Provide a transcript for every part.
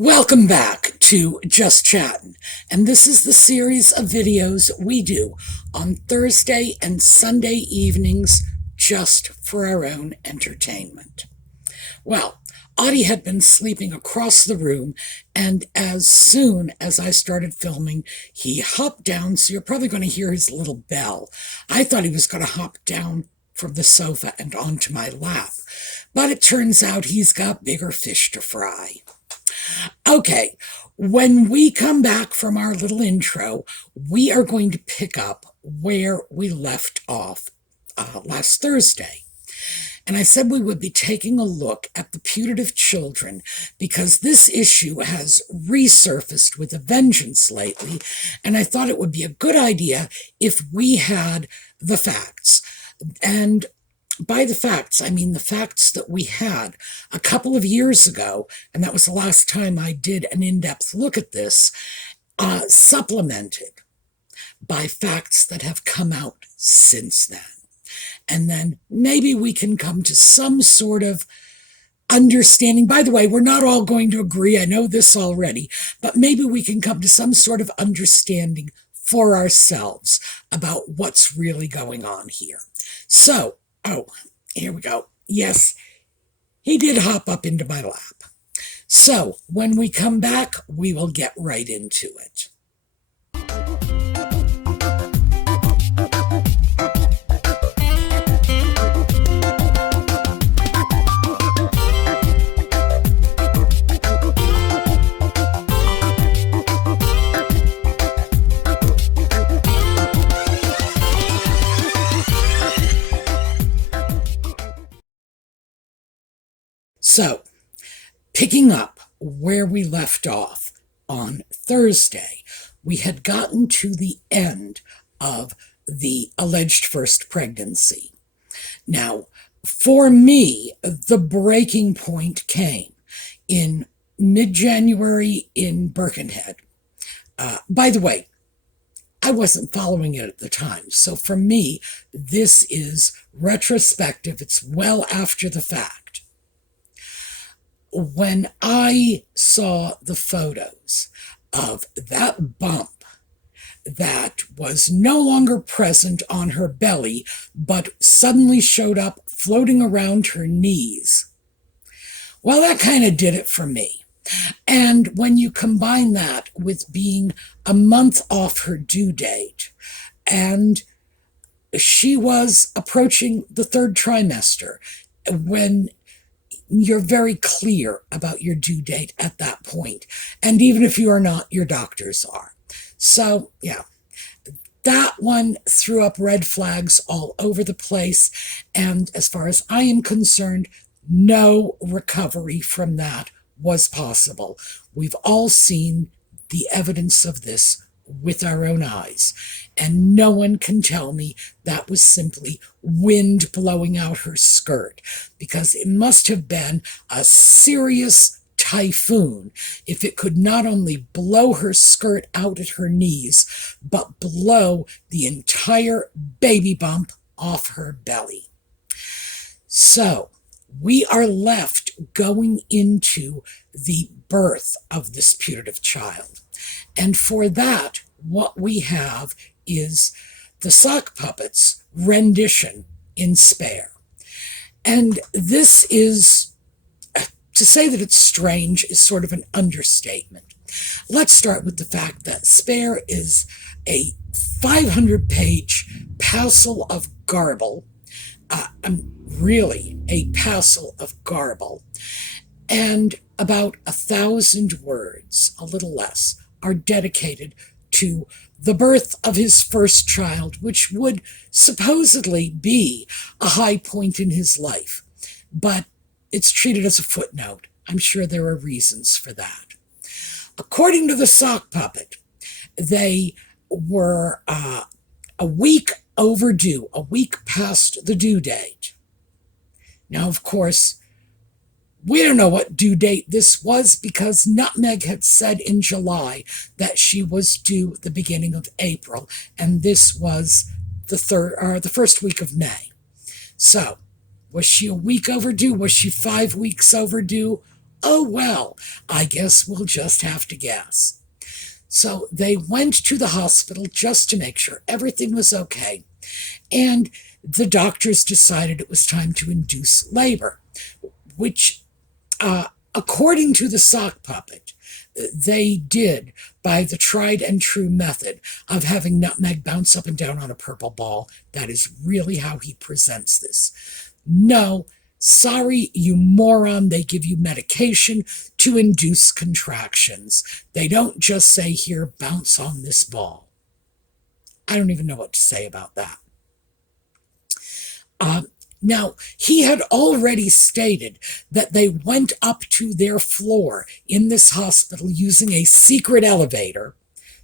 Welcome back to Just Chattin', and this is the series of videos we do on Thursday and Sunday evenings just for our own entertainment. Well, Audie had been sleeping across the room, and as soon as I started filming, he hopped down, so you're probably going to hear his little bell. I thought he was going to hop down from the sofa and onto my lap, but it turns out he's got bigger fish to fry. Okay, when we come back from our little intro, we are going to pick up where we left off last Thursday. And I said we would be taking a look at the putative children because this issue has resurfaced with a vengeance lately, and I thought it would be a good idea if we had the facts. And by the facts, I mean the facts that we had a couple of years ago, and that was the last time I did an in-depth look at this, supplemented by facts that have come out since then. And then maybe we can come to some sort of understanding. By the way, we're not all going to agree. I know this already, but maybe we can come to some sort of understanding for ourselves about what's really going on here. So, here we go. Yes, he did hop up into my lap. So, when we come back, we will get right into it. So, picking up where we left off on Thursday, we had gotten to the end of the alleged first pregnancy. Now, for me, the breaking point came in mid-January in Birkenhead. By the way, I wasn't following it at the time, so for me, this is retrospective. It's well after the fact. When I saw the photos of that bump that was no longer present on her belly, but suddenly showed up floating around her knees, well, that kind of did it for me. And when you combine that with being a month off her due date, and she was approaching the third trimester, when you're very clear about your due date at that point. And even if you are not, your doctors are. So, yeah, that one threw up red flags all over the place. And as far as I am concerned, no recovery from that was possible. We've all seen the evidence of this with our own eyes. And no one can tell me that was simply wind blowing out her skirt, because it must have been a serious typhoon if it could not only blow her skirt out at her knees, but blow the entire baby bump off her belly. So, we are left going into the birth of this putative child. And for that, what we have is the sock puppet's rendition in Spare. And this is, to say that it's strange is sort of an understatement. Let's start with the fact that Spare is a 500-page parcel of garble, really a parcel of garble, and about 1,000 words, a little less, are dedicated to the birth of his first child, which would supposedly be a high point in his life. But it's treated as a footnote. I'm sure there are reasons for that. According to the sock puppet, they were a week overdue, a week past the due date. Now, of course, we don't know what due date this was because Nutmeg had said in July that she was due the beginning of April, and this was the first week of May. So, was she a week overdue? Was she 5 weeks overdue? Oh, well, I guess we'll just have to guess. So they went to the hospital just to make sure everything was okay. And the doctors decided it was time to induce labor, which, according to the sock puppet, they did by the tried and true method of having Nutmeg bounce up and down on a purple ball. That is really how he presents this. No, sorry, you moron, they give you medication to induce contractions. They don't just say, here, bounce on this ball. I don't even know what to say about that. Now, he had already stated that they went up to their floor in this hospital using a secret elevator.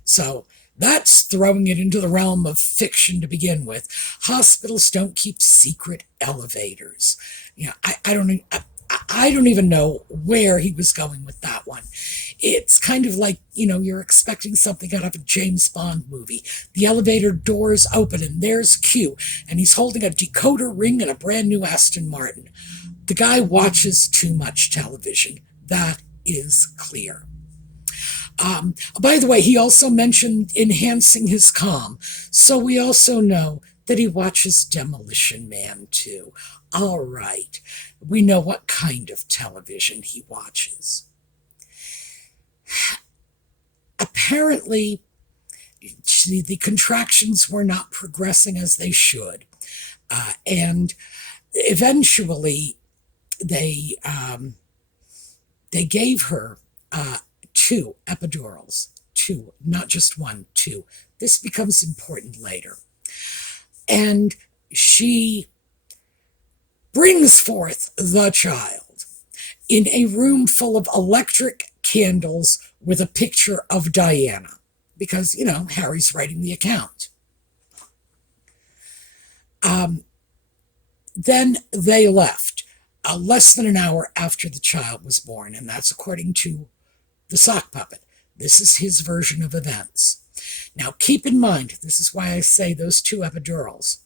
So that's throwing it into the realm of fiction to begin with. Hospitals don't keep secret elevators. I don't even know where he was going with that one. It's kind of like, you're expecting something out of a James Bond movie. The elevator doors open and there's Q, and he's holding a decoder ring and a brand new Aston Martin. The guy watches too much television. That is clear. By the way, he also mentioned enhancing his calm, so we also know that he watches Demolition Man too. All right, we know what kind of television he watches. Apparently, the contractions were not progressing as they should, and eventually they gave her 2 epidurals. 2, not just 1, 2. This becomes important later. And she brings forth the child in a room full of electric candles with a picture of Diana, because, Harry's writing the account. Then they left less than an hour after the child was born, and that's according to the sock puppet. This is his version of events. Now, keep in mind, this is why I say those 2 epidurals.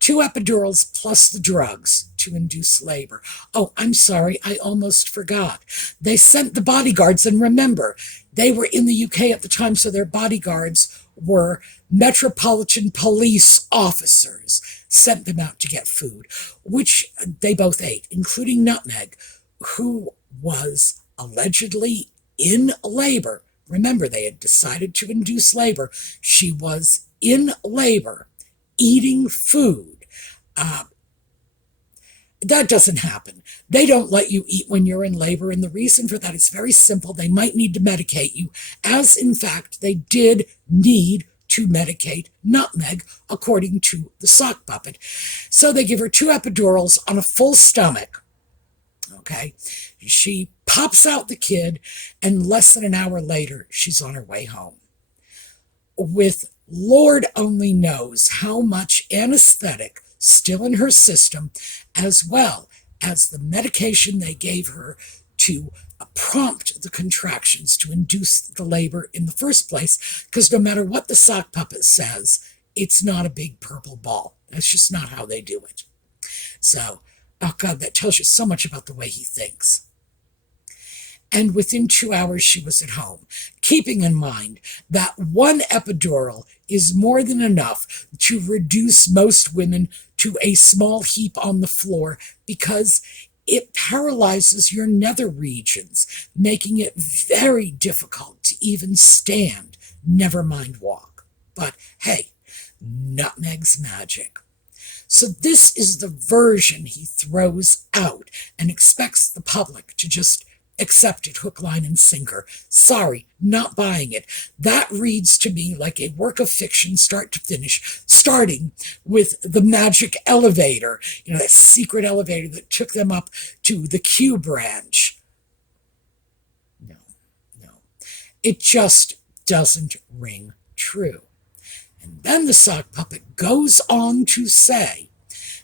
2 epidurals plus the drugs to induce labor. Oh, I'm sorry, I almost forgot. They sent the bodyguards, and remember, they were in the UK at the time, so their bodyguards were Metropolitan Police officers, sent them out to get food, which they both ate, including Nutmeg, who was allegedly in labor. Remember, they had decided to induce labor. She was in labor, eating food. That doesn't happen. They don't let you eat when you're in labor, and the reason for that is very simple. They might need to medicate you, as in fact they did need to medicate Nutmeg, according to the sock puppet. So they give her 2 epidurals on a full stomach. Okay, she pops out the kid, and less than an hour later, she's on her way home. With Lord only knows how much anesthetic still in her system, as well as the medication they gave her to prompt the contractions, to induce the labor in the first place, because no matter what the sock puppet says, it's not a big purple ball. That's just not how they do it. So, oh God, that tells you so much about the way he thinks. And within 2 hours, she was at home, keeping in mind that 1 epidural is more than enough to reduce most women to a small heap on the floor, because it paralyzes your nether regions, making it very difficult to even stand, never mind walk. But hey, Nutmeg's magic. So this is the version he throws out and expects the public to just accept it hook, line, and sinker. Sorry, not buying it. That reads to me like a work of fiction, start to finish, starting with the magic elevator, that secret elevator that took them up to the Q branch. No. It just doesn't ring true. And then the sock puppet goes on to say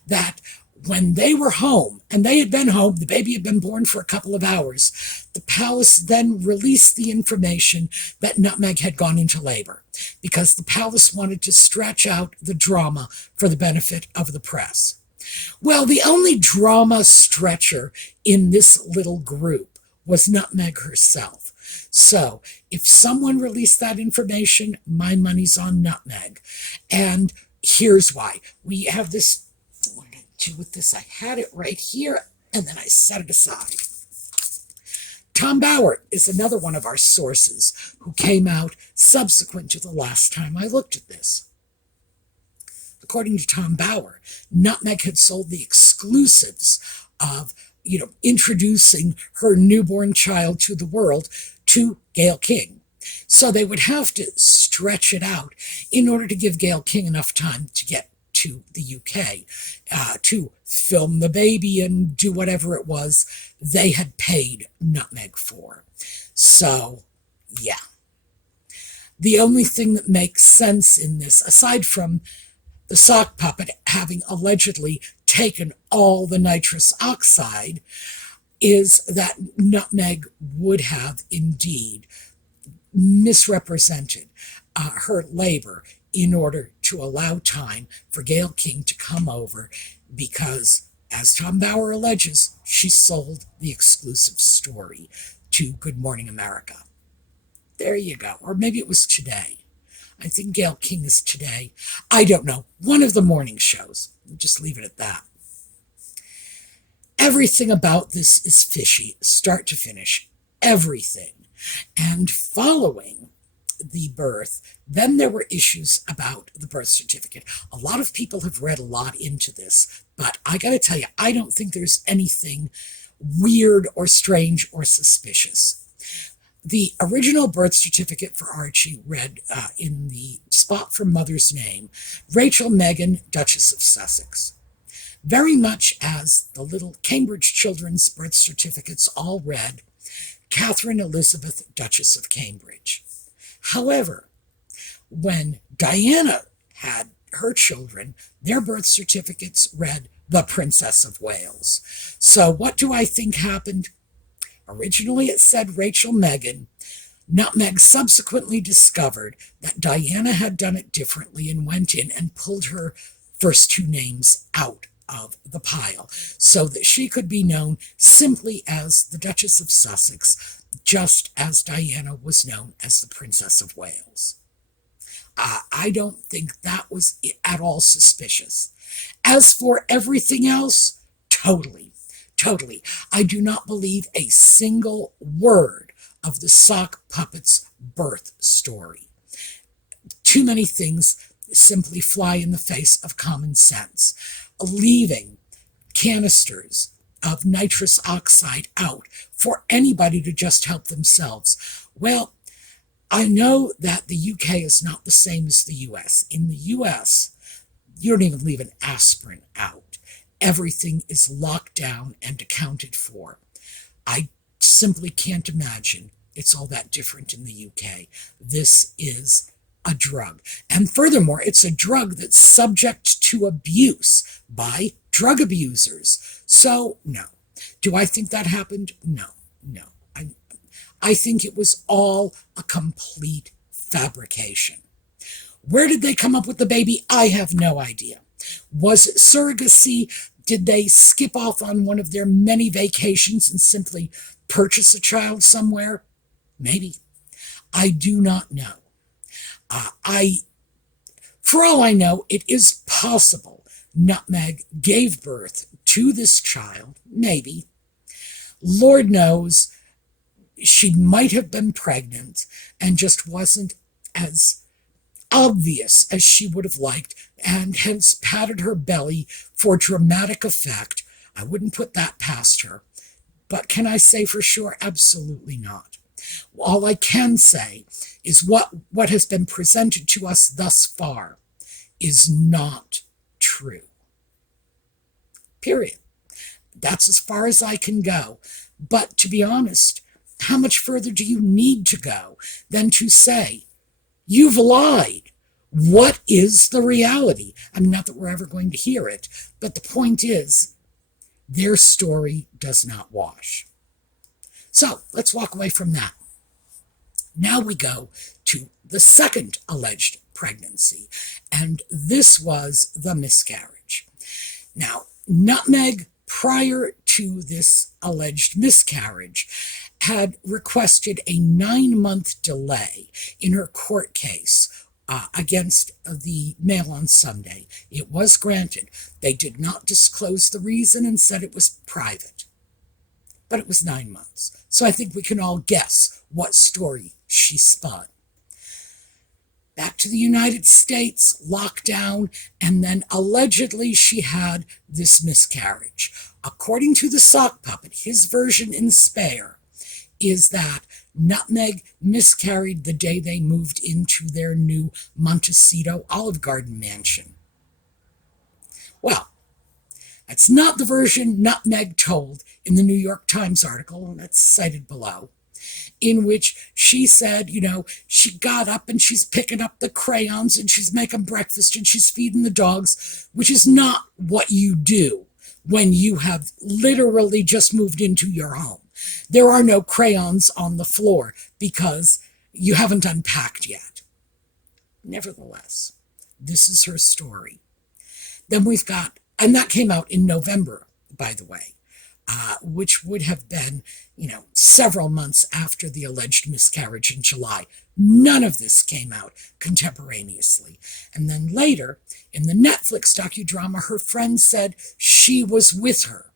that when they were home, and they had been home, the baby had been born for a couple of hours, the palace then released the information that Nutmeg had gone into labor, because the palace wanted to stretch out the drama for the benefit of the press. Well, the only drama stretcher in this little group was Nutmeg herself. So if someone released that information, my money's on Nutmeg. And here's why. We have this, what did I do with this? I had it right here, and then I set it aside. Tom Bauer is another one of our sources who came out subsequent to the last time I looked at this. According to Tom Bauer, Nutmeg had sold the exclusives of, introducing her newborn child to the world to Gayle King. So they would have to stretch it out in order to give Gayle King enough time to get to the UK, to film the baby and do whatever it was they had paid Nutmeg for. So, yeah. The only thing that makes sense in this, aside from the sock puppet having allegedly taken all the nitrous oxide, is that Nutmeg would have indeed misrepresented her labor in order to allow time for Gayle King to come over because, as Tom Bauer alleges, she sold the exclusive story to Good Morning America. There you go. Or maybe it was Today. I think Gayle King is Today. I don't know. One of the morning shows. We'll just leave it at that. Everything about this is fishy, start to finish. Everything. And following the birth, then there were issues about the birth certificate. A lot of people have read a lot into this, but I gotta tell you, I don't think there's anything weird or strange or suspicious. The original birth certificate for Archie read in the spot for mother's name, Rachel Meghan, Duchess of Sussex. Very much as the little Cambridge children's birth certificates all read, Catherine Elizabeth, Duchess of Cambridge. However, when Diana had her children, their birth certificates read the Princess of Wales. So what do I think happened? Originally it said Rachel Meghan. Nutmeg subsequently discovered that Diana had done it differently and went in and pulled her first two names out of the pile so that she could be known simply as the Duchess of Sussex, just as Diana was known as the Princess of Wales. I don't think that was at all suspicious. As for everything else, totally. I do not believe a single word of the sock puppet's birth story. Too many things simply fly in the face of common sense. Leaving canisters of nitrous oxide out for anybody to just help themselves. Well, I know that the UK is not the same as the US. In the US, you don't even leave an aspirin out. Everything is locked down and accounted for. I simply can't imagine it's all that different in the UK. This is a drug. And furthermore, it's a drug that's subject to abuse by drug abusers. So, no. Do I think that happened? No. I think it was all a complete fabrication. Where did they come up with the baby? I have no idea. Was it surrogacy? Did they skip off on one of their many vacations and simply purchase a child somewhere? Maybe. I do not know. For all I know, it is possible Nutmeg gave birth to this child. Maybe. Lord knows, she might have been pregnant and just wasn't as obvious as she would have liked, and hence patted her belly for dramatic effect. I wouldn't put that past her. But can I say for sure? Absolutely not. All I can say is what has been presented to us thus far is not true. Period. That's as far as I can go. But to be honest, how much further do you need to go than to say, you've lied? What is the reality? I mean, not that we're ever going to hear it, but the point is, their story does not wash. So let's walk away from that. Now we go to the second alleged pregnancy, and this was the miscarriage. Now, Nutmeg, prior to this alleged miscarriage, had requested a 9-month delay in her court case against the Mail on Sunday. It was granted. They did not disclose the reason and said it was private. But it was 9 months. So I think we can all guess what story she spun. Back to the United States, lockdown, and then allegedly she had this miscarriage. According to the sock puppet, his version in Spare is that Nutmeg miscarried the day they moved into their new Montecito Olive Garden mansion. Well, that's not the version Nutmeg told in the New York Times article, and that's cited below, in which she said, she got up and she's picking up the crayons and she's making breakfast and she's feeding the dogs, which is not what you do when you have literally just moved into your home. There are no crayons on the floor because you haven't unpacked yet. Nevertheless, this is her story. Then we've got, and that came out in November, by the way, which would have been, several months after the alleged miscarriage in July. None of this came out contemporaneously. And then later, in the Netflix docudrama, her friend said she was with her.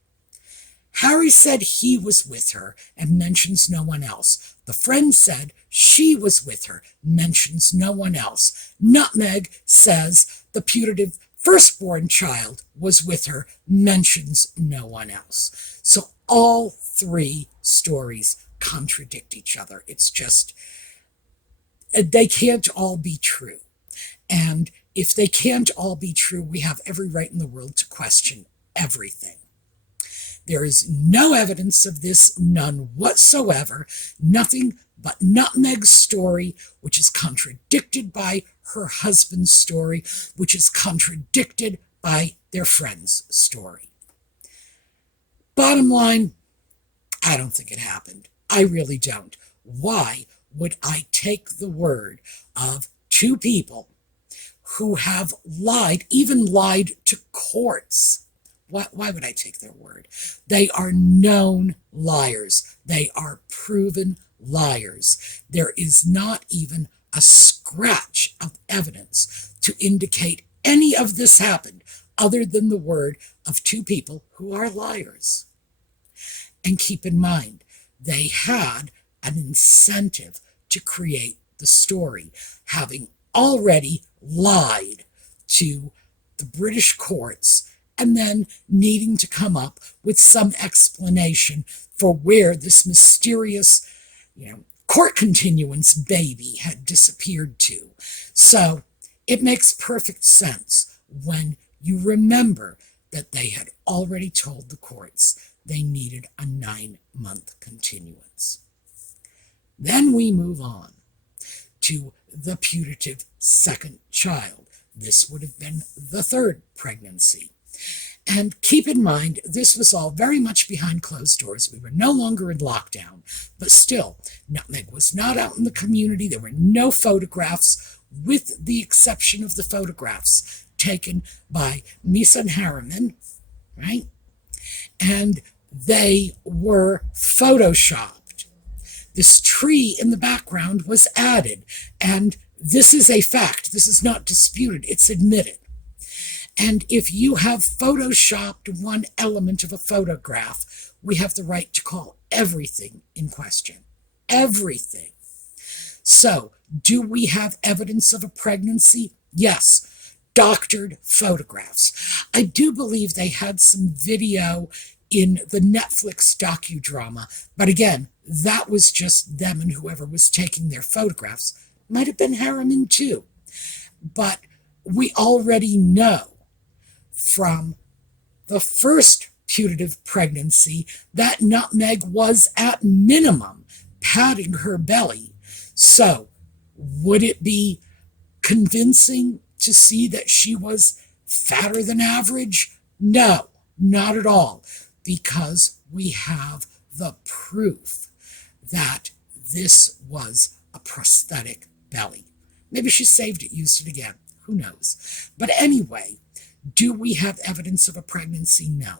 Harry said he was with her and mentions no one else. The friend said she was with her, mentions no one else. Nutmeg says the putative firstborn child was with her, mentions no one else. So all three stories contradict each other. It's just, they can't all be true. And if they can't all be true, we have every right in the world to question everything. There is no evidence of this, none whatsoever, nothing but Nutmeg's story, which is contradicted by her husband's story, which is contradicted by their friend's story. Bottom line, I don't think it happened. I really don't. Why would I take the word of two people who have lied, even lied to courts? Why would I take their word? They are known liars. They are proven liars. There is not even a scratch of evidence to indicate any of this happened other than the word of two people who are liars. And keep in mind, they had an incentive to create the story, having already lied to the British courts and then needing to come up with some explanation for where this mysterious, court continuance baby had disappeared to. So it makes perfect sense when you remember that they had already told the courts they needed a 9-month continuance. Then we move on to the putative second child. This would have been the third pregnancy. And keep in mind, this was all very much behind closed doors. We were no longer in lockdown, but still, Nutmeg was not out in the community. There were no photographs, with the exception of the photographs taken by Misa and Harriman, right? And they were photoshopped. This tree in the background was added, and this is a fact. This is not disputed. It's admitted. And if you have photoshopped one element of a photograph, we have the right to call everything in question. Everything. So, do we have evidence of a pregnancy? Yes. Doctored photographs. I do believe they had some video in the Netflix docudrama, but again, that was just them and whoever was taking their photographs. Might have been Harriman too. But we already know from the first putative pregnancy that Nutmeg was at minimum patting her belly. So would it be convincing to see that she was fatter than average? No, not at all, because we have the proof that this was a prosthetic belly. Maybe she saved it, used it again. Who knows? But anyway, do we have evidence of a pregnancy? No.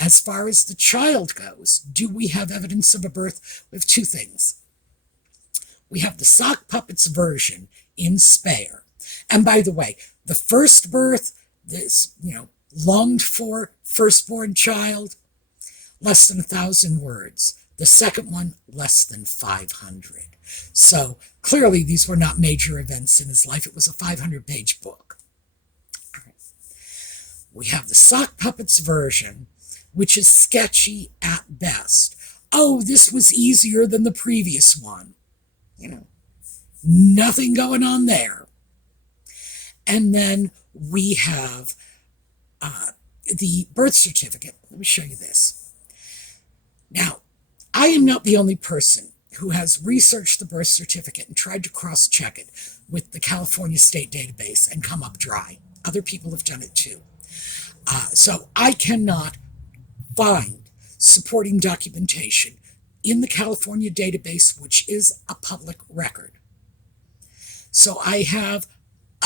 As far as the child goes, do we have evidence of a birth? We have two things. We have the sock puppets version in spare. And by the way, the first birth, this, longed for firstborn child, less than 1,000 words. The second one, less than 500. So clearly these were not major events in his life. It was a 500-page book. We have the sock puppets version, which is sketchy at best. Oh, this was easier than the previous one. Nothing going on there. And then we have the birth certificate. Let me show you this. Now, I am not the only person who has researched the birth certificate and tried to cross-check it with the California State Database and come up dry. Other people have done it too. So I cannot find supporting documentation in the California database, which is a public record. So I have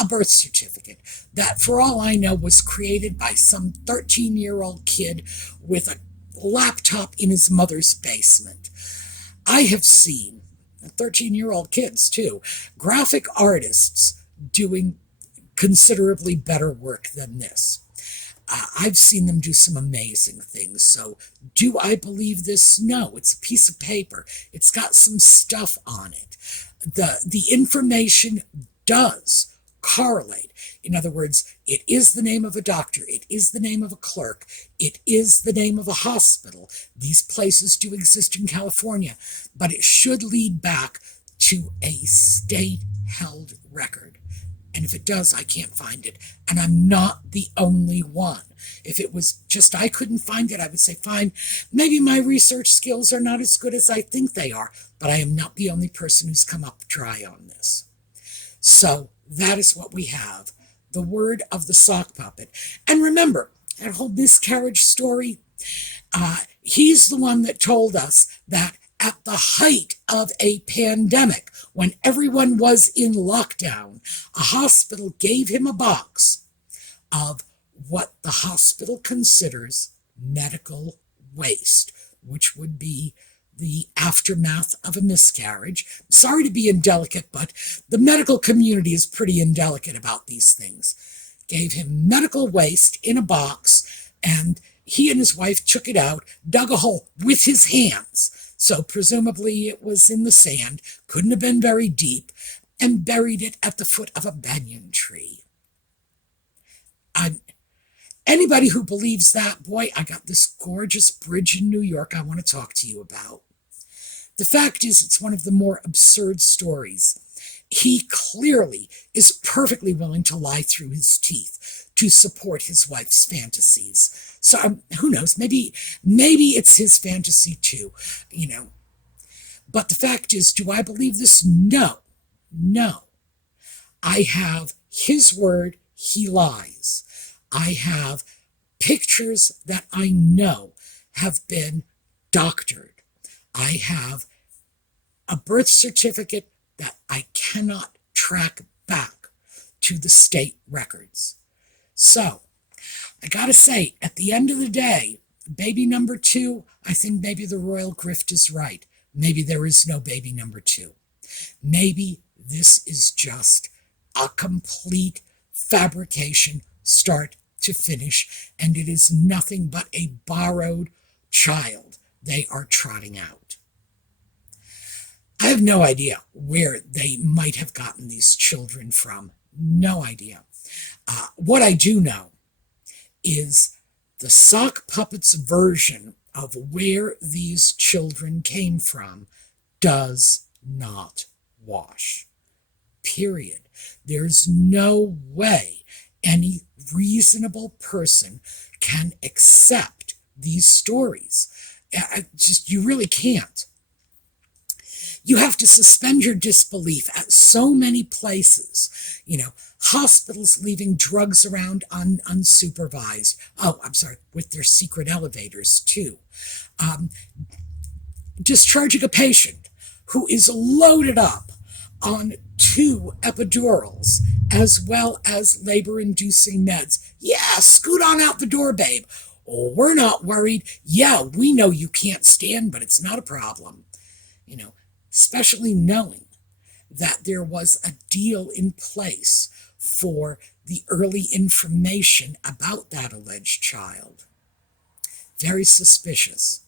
a birth certificate that, for all I know, was created by some 13-year-old kid with a laptop in his mother's basement. I have seen 13-year-old kids, too, graphic artists doing considerably better work than this. I've seen them do some amazing things. So do I believe this? No, it's a piece of paper. It's got some stuff on it. The information does correlate. In other words, it is the name of a doctor. It is the name of a clerk. It is the name of a hospital. These places do exist in California, but it should lead back to a state-held record. And if it does, I can't find it. And I'm not the only one. If it was just I couldn't find it, I would say, fine, maybe my research skills are not as good as I think they are, but I am not the only person who's come up dry on this. So that is what we have, the word of the sock puppet. And remember, that whole miscarriage story, he's the one that told us that at the height of a pandemic, when everyone was in lockdown, a hospital gave him a box of what the hospital considers medical waste, which would be the aftermath of a miscarriage. Sorry to be indelicate, but the medical community is pretty indelicate about these things. Gave him medical waste in a box, and he and his wife took it out, dug a hole with his hands. So presumably it was in the sand, couldn't have been very deep, and buried it at the foot of a banyan tree. Anybody who believes that, boy, I got this gorgeous bridge in New York I want to talk to you about. The fact is, it's one of the more absurd stories. He clearly is perfectly willing to lie through his teeth to support his wife's fantasies. So who knows, maybe it's his fantasy too, But the fact is, do I believe this? No. I have his word, he lies. I have pictures that I know have been doctored. I have a birth certificate that I cannot track back to the state records. So, I gotta say, at the end of the day, baby number 2, I think maybe the royal grift is right. Maybe there is no baby number 2. Maybe this is just a complete fabrication, start to finish, and it is nothing but a borrowed child they are trotting out. I have no idea where they might have gotten these children from. No idea. What I do know is the sock puppets version of where these children came from does not wash. Period. There's no way any reasonable person can accept these stories. You really can't. You have to suspend your disbelief at so many places. Hospitals leaving drugs around unsupervised. With their secret elevators too. Discharging a patient who is loaded up on 2 epidurals as well as labor-inducing meds. Yeah, scoot on out the door, babe. Oh, we're not worried. Yeah, we know you can't stand, but it's not a problem. You know, especially knowing that there was a deal in place for the early information about that alleged child. Very suspicious.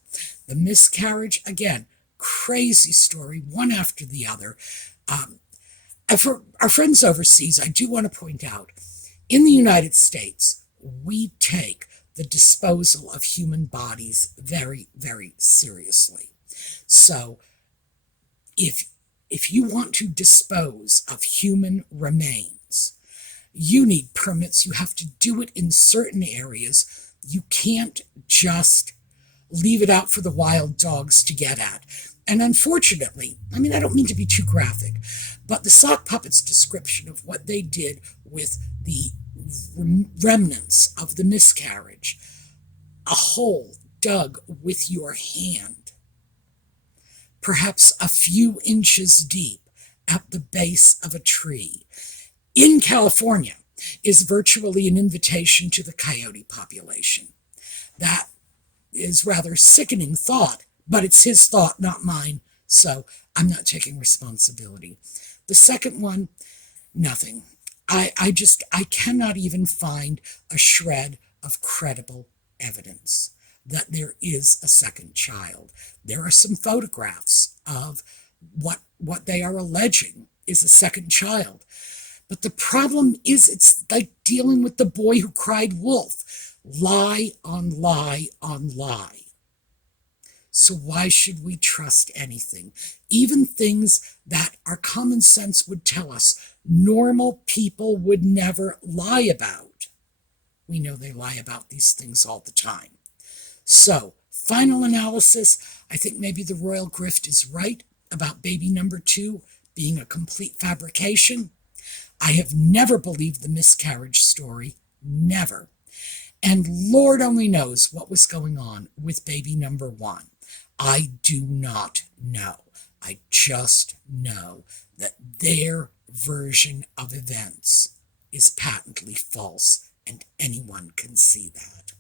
The miscarriage, again, crazy story, one after the other. And for our friends overseas, I do want to point out, in the United States, we take the disposal of human bodies very, very seriously. So if you want to dispose of human remains, you need permits. You have to do it in certain areas. You can't just leave it out for the wild dogs to get at. And unfortunately, I mean, I don't mean to be too graphic, but the sock puppets description of what they did with the remnants of the miscarriage, a hole dug with your hand, perhaps a few inches deep at the base of a tree, in California, is virtually an invitation to the coyote population. That is rather sickening thought, but it's his thought, not mine, so I'm not taking responsibility. The second one, nothing. I cannot even find a shred of credible evidence that there is a second child. There are some photographs of what they are alleging is a second child. But the problem is, it's like dealing with the boy who cried wolf. Lie on lie on lie. So why should we trust anything? Even things that our common sense would tell us normal people would never lie about. We know they lie about these things all the time. So, final analysis, I think maybe the royal grift is right about baby number 2 being a complete fabrication. I have never believed the miscarriage story, never. And Lord only knows what was going on with baby number 1. I do not know. I just know that their version of events is patently false, and anyone can see that.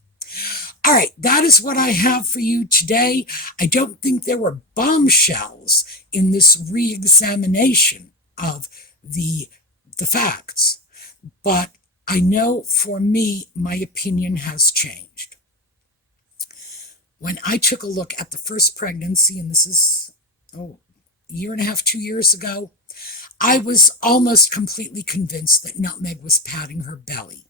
All right, that is what I have for you today. I don't think there were bombshells in this re-examination of the facts, but I know for me, my opinion has changed. When I took a look at the first pregnancy, and this is a year and a half, 2 years ago, I was almost completely convinced that Nutmeg was patting her belly.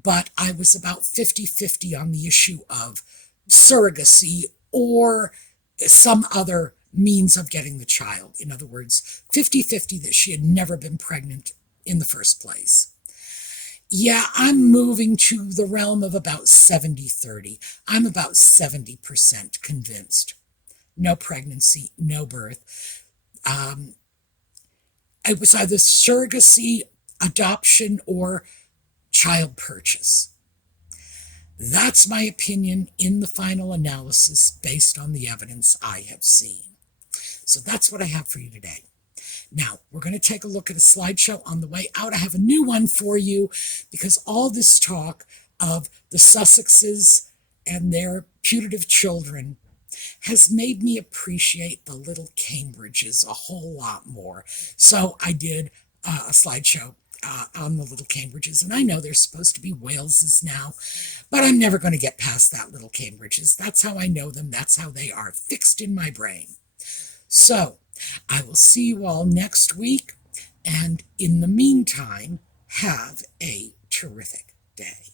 But I was about 50-50 on the issue of surrogacy or some other means of getting the child. In other words, 50-50 that she had never been pregnant in the first place. Yeah, I'm moving to the realm of about 70-30. I'm about 70% convinced. No pregnancy, no birth. It was either surrogacy, adoption, or child purchase. That's my opinion in the final analysis based on the evidence I have seen. So that's what I have for you today. Now, we're going to take a look at a slideshow on the way out. I have a new one for you because all this talk of the Sussexes and their putative children has made me appreciate the little Cambridges a whole lot more. So I did a slideshow on the little Cambridges, and I know they're supposed to be Waleses now, but I'm never going to get past that little Cambridges. That's how I know them. That's how they are fixed in my brain. So I will see you all next week, and in the meantime, have a terrific day.